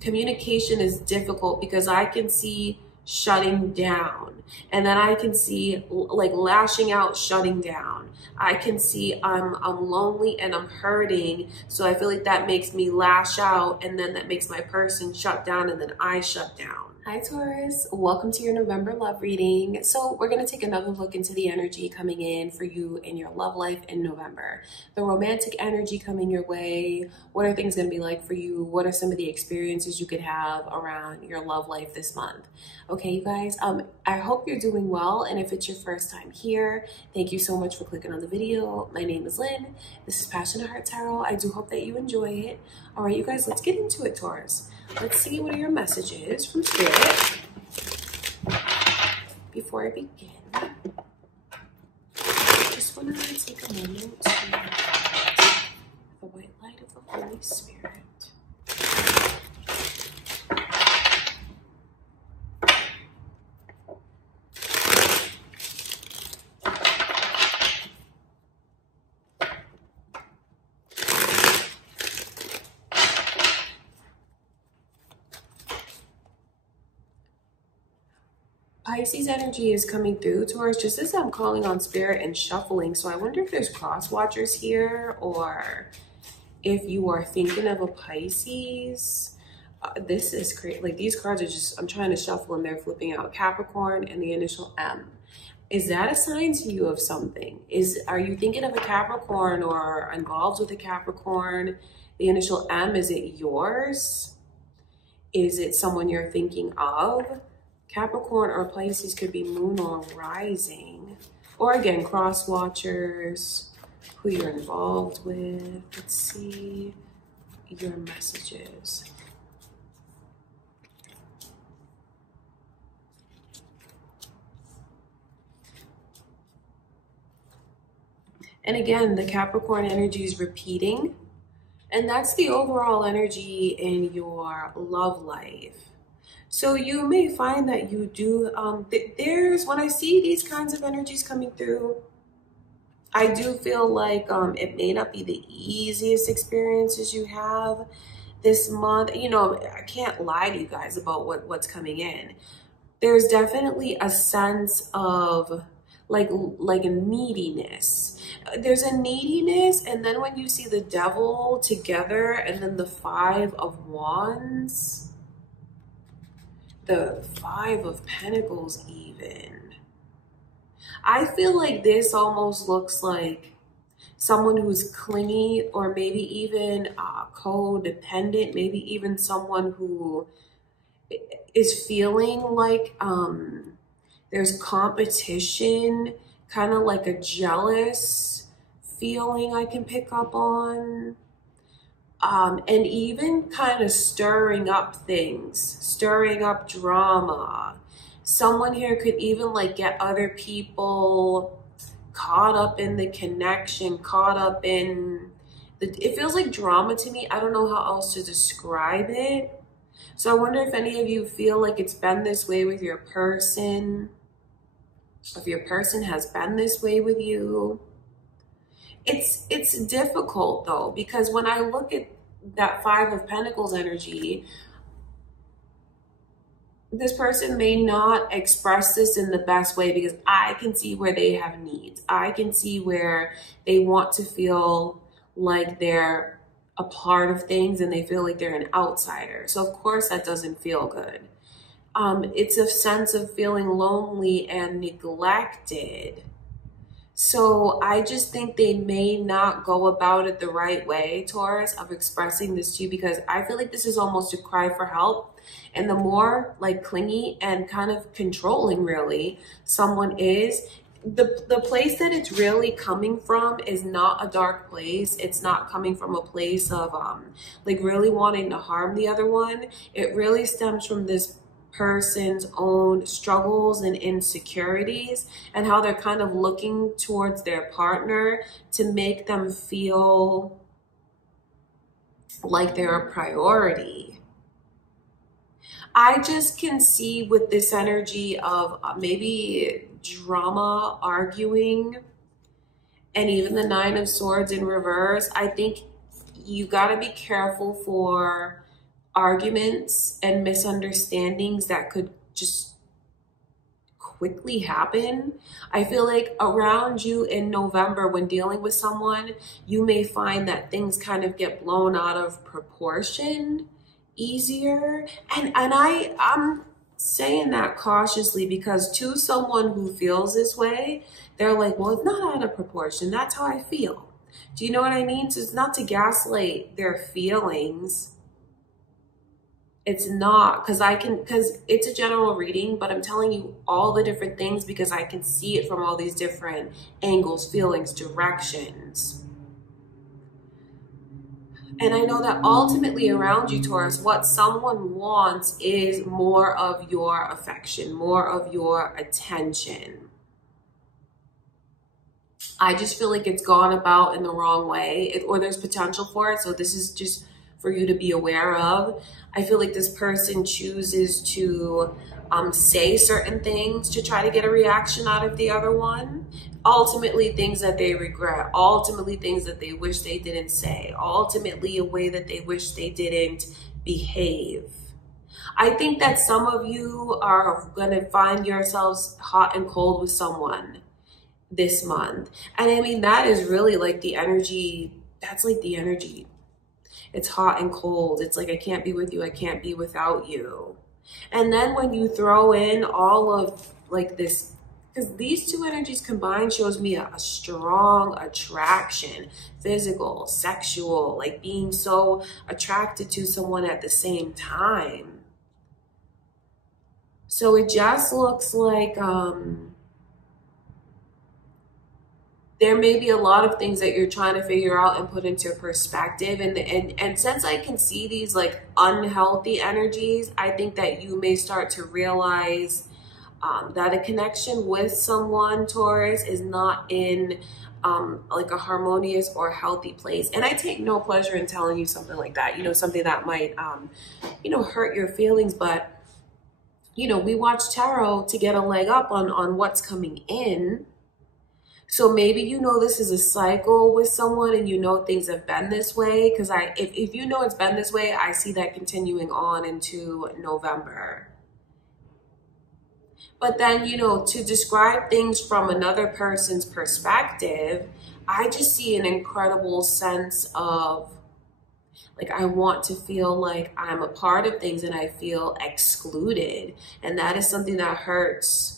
communication is difficult because I can see shutting down, and then I can see like lashing out, shutting down. I can see I'm lonely and I'm hurting, so I feel like that makes me lash out, and then that makes my person shut down, and then I shut down. Hi Taurus, welcome to your November love reading. So we're going to take another look into the energy coming in for you in your love life in November. The romantic energy coming your way. What are things going to be like for you? What are some of the experiences you could have around your love life this month? Okay, you guys, I hope you're doing well. And if it's your first time here, thank you so much for clicking on the video. My name is Lynn. This is Passionate Heart Tarot. I do hope that you enjoy it. All right, you guys, let's get into it, Taurus. Let's see what are your messages from Spirit. Before I begin, I just want to take a moment to the white light of the Holy Spirit. Pisces energy is coming through, Taurus, just as I'm calling on Spirit and shuffling. So I wonder if there's cross watchers here, or if you are thinking of a Pisces. This is great. Like, these cards are just, I'm trying to shuffle and they're flipping out Capricorn and the initial M. Is that a sign to you of something? Are you thinking of a Capricorn or involved with a Capricorn? The initial M, is it yours? Is it someone you're thinking of? Capricorn or Pisces could be moon or rising. Or again, cross watchers, who you're involved with. Let's see your messages. And again, the Capricorn energy is repeating. And that's the overall energy in your love life. So you may find that you do, when I see these kinds of energies coming through, I do feel like it may not be the easiest experiences you have this month. You know, I can't lie to you guys about what's coming in. There's definitely a sense of like a neediness. There's a neediness, and then when you see the Devil together and then the Five of Wands, the Five of Pentacles even, I feel like this almost looks like someone who's clingy, or maybe even codependent, maybe even someone who is feeling like there's competition, kind of like a jealous feeling I can pick up on. And even kind of stirring up things, stirring up drama. Someone here could even like get other people caught up in the connection, caught up in it feels like drama to me. I don't know how else to describe it. So I wonder if any of you feel like it's been this way with your person, if your person has been this way with you. It's difficult though, because when I look at that Five of Pentacles energy, this person may not express this in the best way, because I can see where they have needs. I can see where they want to feel like they're a part of things and they feel like they're an outsider. So of course that doesn't feel good. It's a sense of feeling lonely and neglected. So I just think they may not go about it the right way, Taurus, of expressing this to you, because I feel like this is almost a cry for help. And the more like clingy and kind of controlling really someone is, the place that it's really coming from is not a dark place. It's not coming from a place of like really wanting to harm the other one. It really stems from this person's own struggles and insecurities, and how they're kind of looking towards their partner to make them feel like they're a priority. I just can see with this energy of maybe drama, arguing, and even the Nine of Swords in reverse. I think you got to be careful for arguments and misunderstandings that could just quickly happen. I feel like around you in November, when dealing with someone, you may find that things kind of get blown out of proportion easier. I'm saying that cautiously, because to someone who feels this way, they're like, well, it's not out of proportion. That's how I feel. Do you know what I mean? So it's not to gaslight their feelings. It's not, because it's a general reading, but I'm telling you all the different things because I can see it from all these different angles, feelings, directions. And I know that ultimately around you, Taurus, what someone wants is more of your affection, more of your attention. I just feel like it's gone about in the wrong way, or there's potential for it. So this is just for you to be aware of. I feel like this person chooses to say certain things to try to get a reaction out of the other one. Ultimately, things that they regret. Ultimately, things that they wish they didn't say. Ultimately, a way that they wish they didn't behave. I think that some of you are going to find yourselves hot and cold with someone this month. And I mean, that is really like the energy. That's like the energy. It's hot and cold. It's like, I can't be with you. I can't be without you. And then when you throw in all of like this, because these two energies combined shows me a strong attraction, physical, sexual, like being so attracted to someone at the same time. So it just looks like, there may be a lot of things that you're trying to figure out and put into perspective. And since I can see these like unhealthy energies, I think that you may start to realize that a connection with someone, Taurus, is not in like a harmonious or healthy place. And I take no pleasure in telling you something like that, you know, something that might, you know, hurt your feelings. But, you know, we watch tarot to get a leg up on what's coming in. So maybe you know this is a cycle with someone and you know things have been this way. Because if you know it's been this way, I see that continuing on into November. But then, you know, to describe things from another person's perspective, I just see an incredible sense of, like, I want to feel like I'm a part of things and I feel excluded. And that is something that hurts.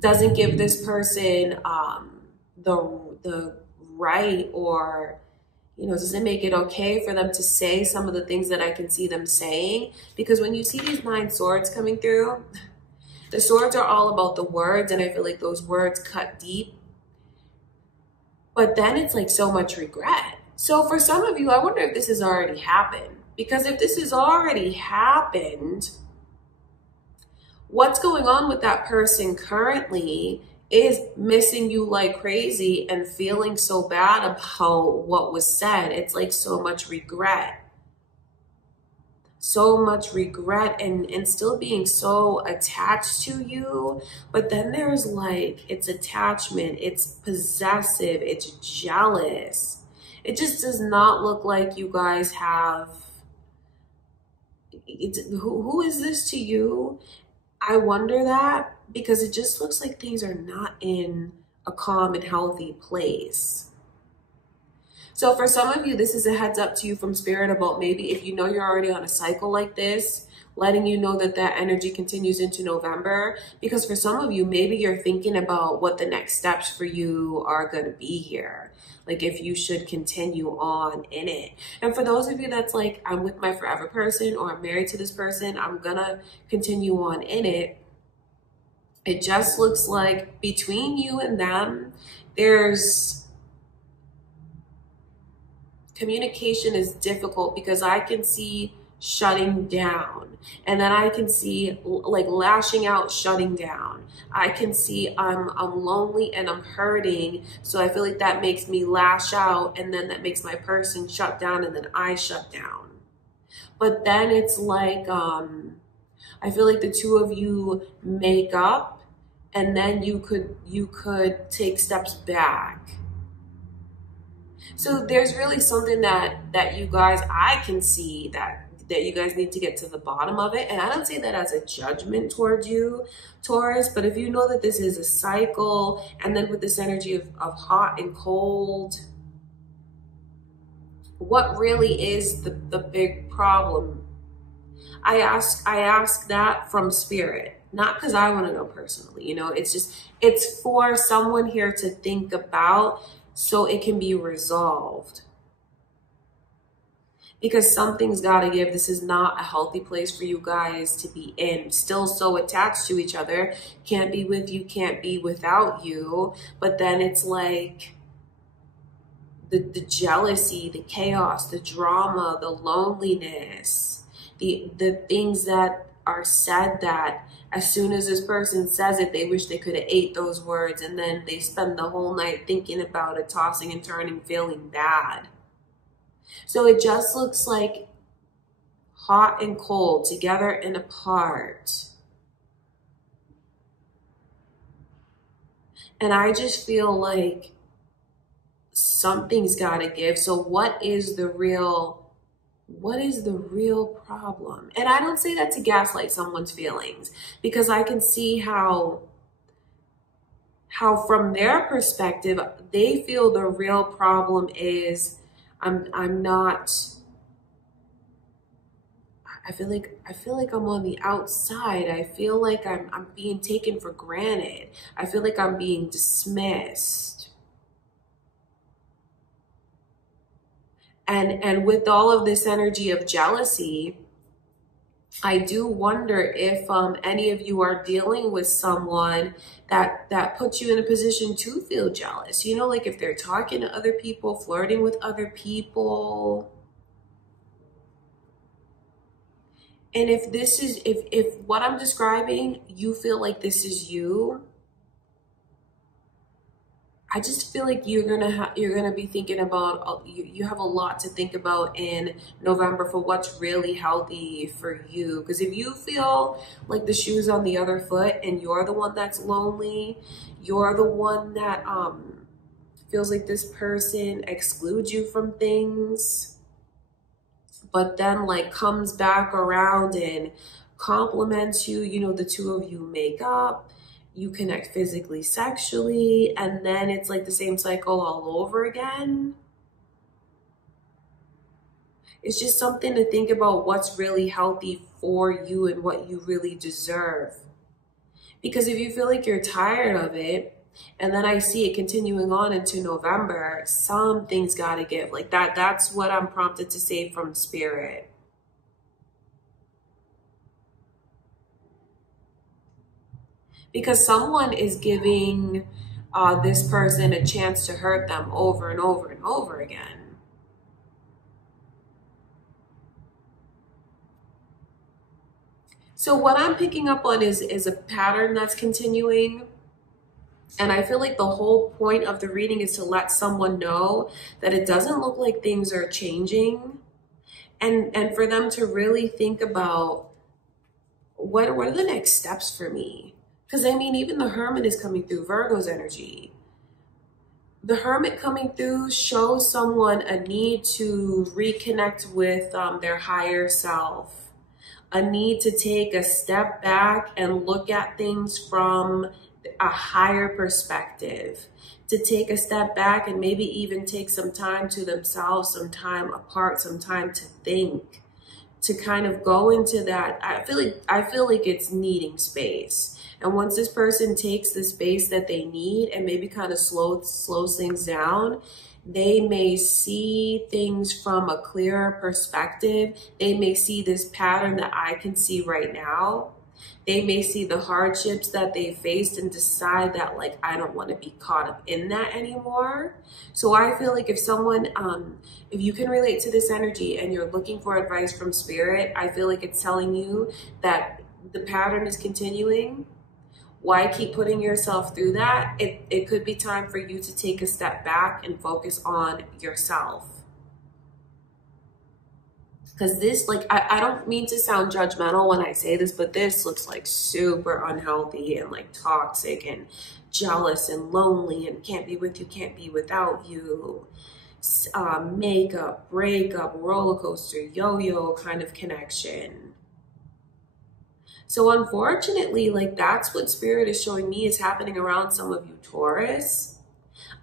Doesn't give this person the right, or, you know, doesn't make it okay for them to say some of the things that I can see them saying. Because when you see these 9 swords coming through, the swords are all about the words, and I feel like those words cut deep. But then it's like so much regret. So for some of you, I wonder if this has already happened. Because if this has already happened, what's going on with that person currently is missing you like crazy and feeling so bad about what was said. It's like so much regret. So much regret and still being so attached to you. But then there's like, it's attachment, it's possessive, it's jealous. It just does not look like you guys have, who is this to you? I wonder that, because it just looks like things are not in a calm and healthy place. So for some of you, this is a heads up to you from Spirit about maybe if you know you're already on a cycle like this, letting you know that that energy continues into November. Because for some of you, maybe you're thinking about what the next steps for you are going to be here. Like if you should continue on in it. And for those of you that's like, I'm with my forever person, or I'm married to this person, I'm gonna continue on in it. It just looks like between you and them, there's communication is difficult, because I can see shutting down, and then I can see like lashing out, shutting down. I can see I'm lonely and I'm hurting, so I feel like that makes me lash out, and then that makes my person shut down, and then I shut down. But then it's like I feel like the two of you make up, and then you could take steps back. So there's really something that you guys, I can see that that you guys need to get to the bottom of it. And I don't say that as a judgment towards you, Taurus, but if you know that this is a cycle, and then with this energy of hot and cold, what really is the big problem? I ask that from spirit, not because I want to know personally, you know, it's for someone here to think about so it can be resolved. Because something's got to give. This is not a healthy place for you guys to be in. Still so attached to each other. Can't be with you, can't be without you. But then it's like the jealousy, the chaos, the drama, the loneliness, the things that are said that as soon as this person says it, they wish they could have ate those words, and then they spend the whole night thinking about it, tossing and turning, feeling bad. So it just looks like hot and cold, together and apart. And I just feel like something's got to give. So what is the real problem? And I don't say that to gaslight someone's feelings, because I can see how from their perspective, they feel the real problem is I'm not, I feel like I'm on the outside. I feel like I'm being taken for granted. I feel like I'm being dismissed. And with all of this energy of jealousy, I do wonder if any of you are dealing with someone that puts you in a position to feel jealous. You know, like if they're talking to other people, flirting with other people. And if this is, if what I'm describing, you feel like this is you, I just feel like you're gonna be thinking about, you have a lot to think about in November for what's really healthy for you. Because if you feel like the shoe's on the other foot and you're the one that's lonely, you're the one that feels like this person excludes you from things, but then like comes back around and compliments you, you know, the two of you make up, you connect physically, sexually, and then it's like the same cycle all over again. It's just something to think about, what's really healthy for you and what you really deserve. Because if you feel like you're tired of it, and then I see it continuing on into November, something's got to give. Like that's what I'm prompted to say from spirit. Because someone is giving this person a chance to hurt them over and over and over again. So what I'm picking up on is a pattern that's continuing. And I feel like the whole point of the reading is to let someone know that it doesn't look like things are changing. And for them to really think about, what are the next steps for me? Because I mean, even the Hermit is coming through, Virgo's energy. The Hermit coming through shows someone a need to reconnect with their higher self, a need to take a step back and look at things from a higher perspective, to take a step back and maybe even take some time to themselves, some time apart, some time to think, to kind of go into that. I feel like it's needing space. And once this person takes the space that they need and maybe kind of slows things down, they may see things from a clearer perspective. They may see this pattern that I can see right now. They may see the hardships that they faced and decide that, like, I don't want to be caught up in that anymore. So I feel like if someone, if you can relate to this energy and you're looking for advice from spirit, I feel like it's telling you that the pattern is continuing. Why keep putting yourself through that? It could be time for you to take a step back and focus on yourself. Because this, like, I don't mean to sound judgmental when I say this, but this looks like super unhealthy and like toxic and jealous and lonely and can't be with you, can't be without you. makeup, breakup, roller coaster, yo-yo kind of connection. So unfortunately, like that's what Spirit is showing me is happening around some of you Taurus.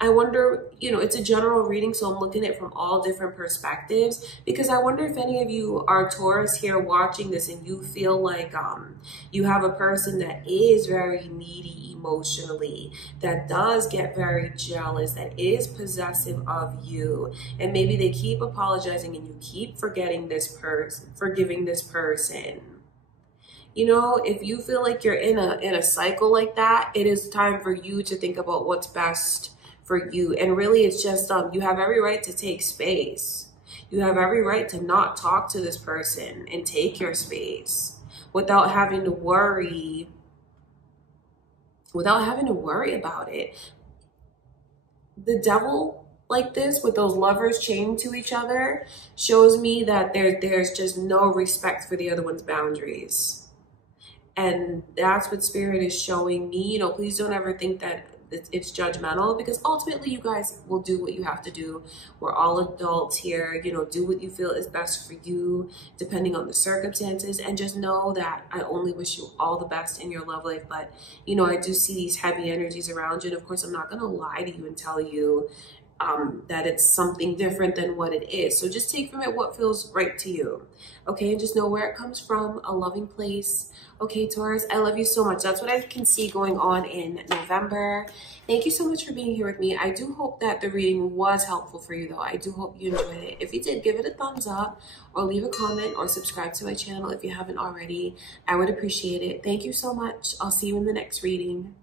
I wonder, you know, it's a general reading, so I'm looking at it from all different perspectives, because I wonder if any of you are Taurus here watching this and you feel like you have a person that is very needy emotionally, that does get very jealous, that is possessive of you, and maybe they keep apologizing and you keep forgiving this person. You know, if you feel like you're in a cycle like that, it is time for you to think about what's best for you. And really, it's just you have every right to take space. You have every right to not talk to this person and take your space without having to worry about it. The devil, like this, with those lovers chained to each other, shows me that there's just no respect for the other one's boundaries. And that's what Spirit is showing me. You know, please don't ever think that it's judgmental, because ultimately you guys will do what you have to do. We're all adults here. You know, do what you feel is best for you, depending on the circumstances. And just know that I only wish you all the best in your love life. But, you know, I do see these heavy energies around you. And of course, I'm not going to lie to you and tell you that it's something different than what it is. So just take from it what feels right to you. Okay, and just know where it comes from, a loving place. Okay, Taurus, I love you so much. That's what I can see going on in November. Thank you so much for being here with me. I do hope that the reading was helpful for you, though. I do hope you enjoyed it. If you did, give it a thumbs up or leave a comment or subscribe to my channel if you haven't already. I would appreciate it. Thank you so much. I'll see you in the next reading.